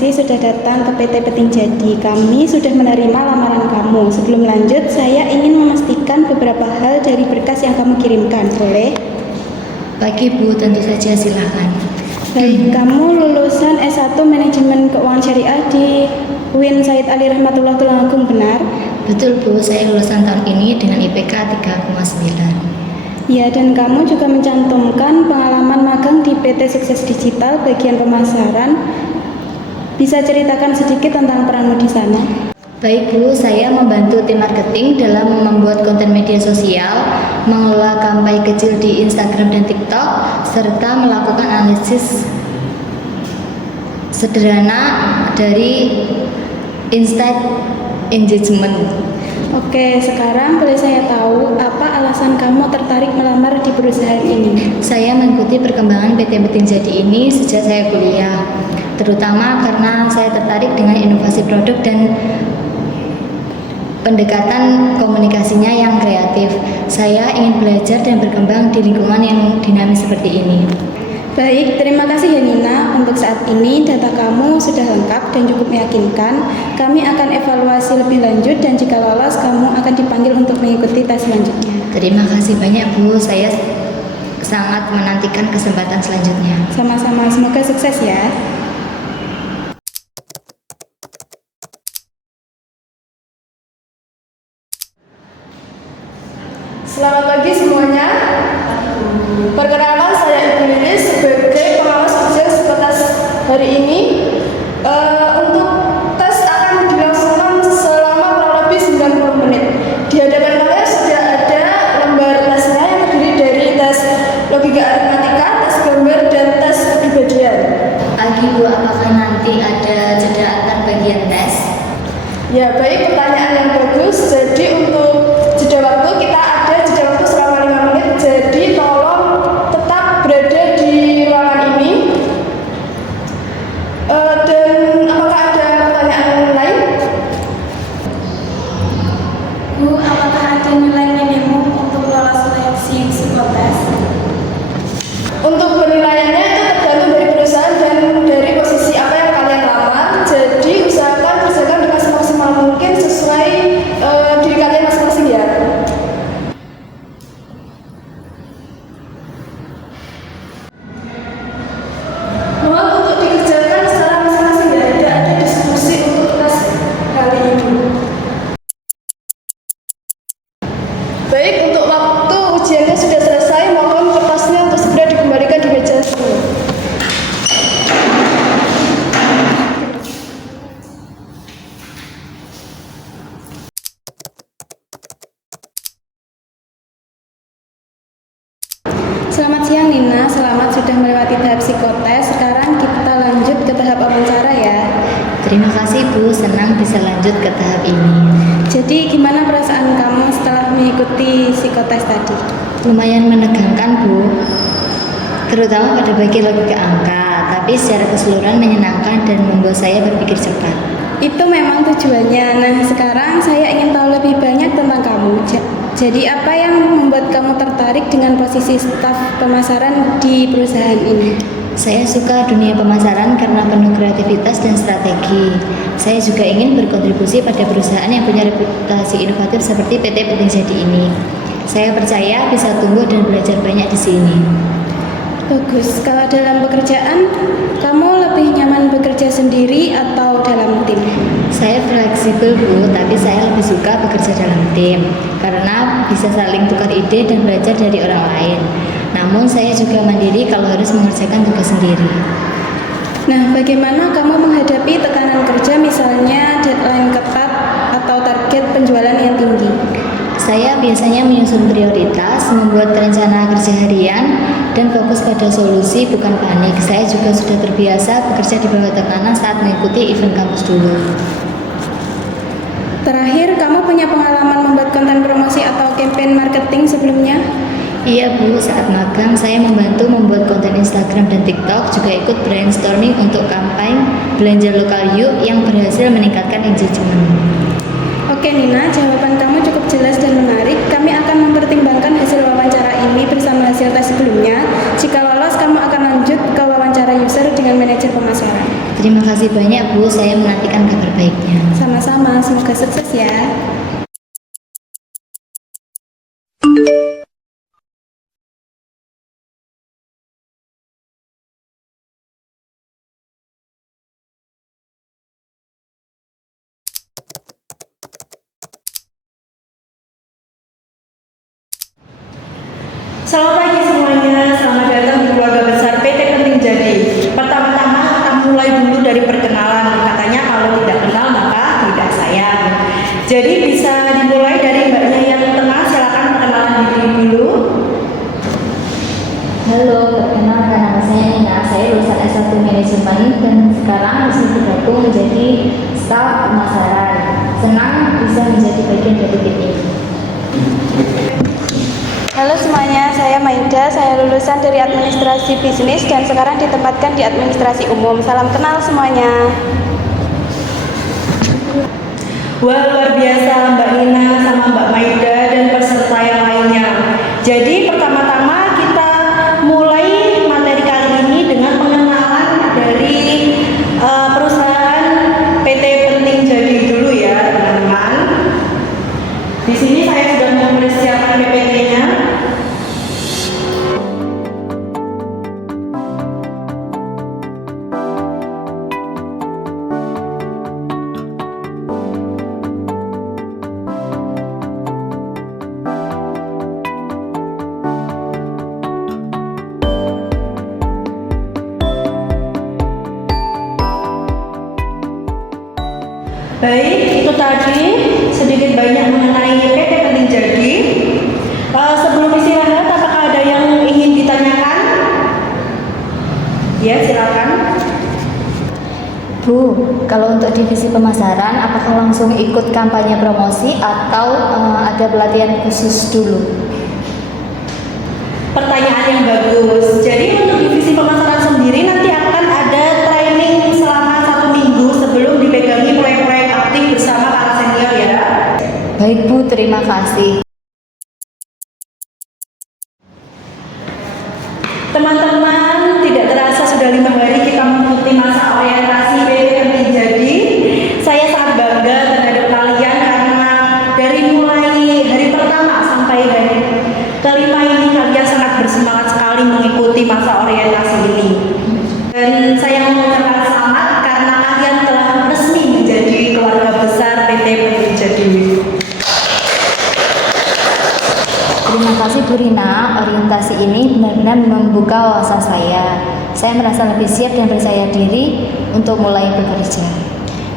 kasih sudah datang ke PT Peting Jadi. Kami sudah menerima lamaran kamu. Sebelum lanjut, saya ingin memastikan beberapa hal dari berkas yang kamu kirimkan. Boleh? Baik Bu, tentu saja silahkan. Baik, kamu lulusan S1 Manajemen Keuangan Syariah di UIN Said Ali Rahmatullah Tulungagung, benar? Betul Bu, saya lulusan tahun ini dengan IPK 3,9. Ya, dan kamu juga mencantumkan pengalaman magang di PT Sukses Digital bagian pemasaran. Bisa ceritakan sedikit tentang peranmu di sana? Baik Bu, saya membantu tim marketing dalam membuat konten media sosial, mengelola kampanye kecil di Instagram dan TikTok, serta melakukan analisis sederhana dari insight engagement. Oke, sekarang boleh saya tahu apa alasan kamu tertarik melamar di perusahaan ini? Saya mengikuti perkembangan PT Peting Jadi ini sejak saya kuliah, terutama karena saya tertarik dengan inovasi produk dan pendekatan komunikasinya yang kreatif. Saya ingin belajar dan berkembang di lingkungan yang dinamis seperti ini. Baik, terima kasih ya Nina. Untuk saat ini data kamu sudah lengkap dan cukup meyakinkan. Kami akan evaluasi lebih lanjut dan jika lolos kamu akan dipanggil untuk mengikuti tes selanjutnya. Terima kasih banyak Bu, saya sangat menantikan kesempatan selanjutnya. Sama-sama, semoga sukses ya. Selamat pagi semuanya. Perkenalkan saya Ibu Lilis sebagai pengawas ujian psikotes hari ini. Untuk tes akan dilangsungkan selama kurang lebih 90 menit. Di hadapan kalian sudah ada lembar tesnya yang terdiri dari tes logika aritmatika, tes gambar, dan tes kepribadian. Lagi Bu, apakah nanti ada jeda antar bagian tes? Ya, baik, pertanyaan yang bagus. Jadi untuk jeda waktu kita ada jeda waktu selama 5 menit. Jadi tolong tetap berada di ruangan ini. Dan apakah ada pertanyaan lain? Bu, apakah ada nilai minimum untuk lolos seleksi psikotes? Untuk penilaiannya itu tergantung dari perusahaan dan dari posisi apa yang kalian lamar. Jadi usahakan kerjakan dengan semaksimal mungkin sesuai diri kalian masing-masing ya. Mohon untuk dikerjakan secara masing-masing ya. Tidak ada diskusi untuk tes kali ini. Baik, untuk waktu ujiannya sudah selesai. Mohon kertasnya untuk segera dikembalikan di meja semua. Selamat siang Nina, selamat sudah melewati tahap psikotes. Sekarang kita lanjut ke tahap wawancara ya. Terima kasih Bu, senang bisa lanjut ke tahap ini. Jadi gimana perasaan kamu setelah mengikuti psikotes tadi? Lumayan menegangkan Bu, terutama pada bagian logika angka, tapi secara keseluruhan menyenangkan dan membuat saya berpikir cepat. Itu memang tujuannya. Nah, sekarang saya ingin tahu lebih banyak tentang kamu. Jadi apa yang membuat kamu tertarik dengan posisi staf pemasaran di perusahaan ini? Saya suka dunia pemasaran karena penuh kreativitas dan strategi. Saya juga ingin berkontribusi pada perusahaan yang punya reputasi inovatif seperti PT Peting Jadi ini. Saya percaya bisa tumbuh dan belajar banyak di sini. Bagus. Kalau dalam pekerjaan, kamu lebih nyaman bekerja sendiri atau dalam tim? Saya fleksibel Bu, tapi saya lebih suka bekerja dalam tim karena bisa saling tukar ide dan belajar dari orang lain. Namun saya juga mandiri kalau harus mengerjakan tugas sendiri. Nah, bagaimana kamu menghadapi tekanan kerja misalnya deadline ketat atau target penjualan yang tinggi? Saya biasanya menyusun prioritas, membuat rencana kerja harian, dan fokus pada solusi bukan panik. Saya juga sudah terbiasa bekerja di bawah tekanan saat mengikuti event kampus dulu. Terakhir, kamu punya pengalaman membuat konten promosi atau campaign marketing sebelumnya? Iya Bu, saat magang saya membantu membuat konten Instagram dan TikTok, juga ikut brainstorming untuk kampanye belanja lokal yuk yang berhasil meningkatkan engagement. Oke Nina, jawaban kamu cukup jelas dan menarik. Kami akan mempertimbangkan hasil wawancara ini bersama hasil tes sebelumnya. Jika lolos, kamu akan lanjut ke wawancara user dengan manajer pemasaran. Terima kasih banyak Bu, saya menantikan kabar baiknya. Sama-sama, semoga sukses ya. Selamat pagi semuanya, selamat datang di keluarga besar PT Penting Jadi. Pertama-tama kita mulai dulu dari perkenalan. Katanya kalau tidak kenal maka tidak sayang. Jadi bisa dimulai dari mbaknya yang tengah, silakan perkenalan diri dulu. Halo, perkenalkan nama saya Nina. Saya lulusan S1 Manajemen dan sekarang masih bergabung menjadi staf pemasaran. Senang bisa menjadi bagian dari tim ini. Halo semuanya, saya Maida. Saya lulusan dari administrasi bisnis dan sekarang ditempatkan di administrasi umum. Salam kenal semuanya. Wah, luar biasa Mbak Nina sama Mbak Maida dan peserta yang lainnya. Jadi pertama-tama kita mulai materi kali ini dengan pengenalan dari perusahaan PT Penting Jadi dulu ya teman-teman. Di sini saya sudah mempersiapkan PPT-nya. Baik, itu tadi sedikit banyak mengenai PT Penting Jadi. Sebelum istirahat, apakah ada yang ingin ditanyakan? Ya, silakan. Bu, kalau untuk divisi pemasaran, apakah langsung ikut kampanye promosi atau ada pelatihan khusus dulu? Pertanyaan yang bagus. Jadi untuk divisi pemasaran sendiri nanti akan ada training selama 1 minggu sebelum dipegangi proyek-proyek aktif bersama para senior ya. Baik Bu, terima kasih. Teman-teman, tidak terasa sudah 5 hari kita mengikuti masa orientasi PT Penting Jadi. Saya sangat bangga terhadap kalian karena dari mulai hari pertama sampai hari kelima ini kalian sangat bersemangat sekali mengikuti masa orientasi ini. Dan saya mengucapkan selamat karena kalian telah resmi menjadi keluarga besar PT Penting Jadi. Terima kasih Bu Rina, orientasi ini benar-benar membuka wawasan saya. Saya merasa lebih siap dan percaya diri untuk mulai bekerja.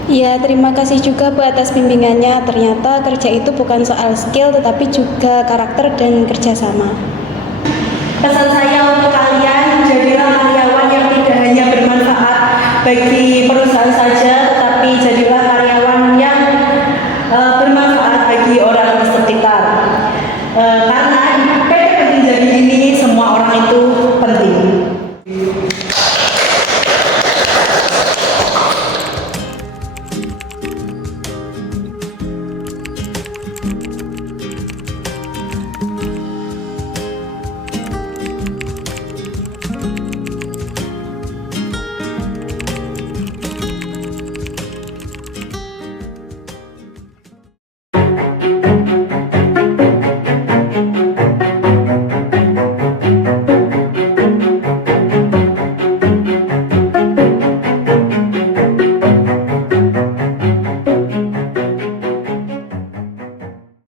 Ya, terima kasih juga Bu atas bimbingannya. Ternyata kerja itu bukan soal skill tetapi juga karakter dan kerjasama. Pesan saya untuk kalian, jadilah karyawan yang tidak hanya bermanfaat bagi perusahaan saja,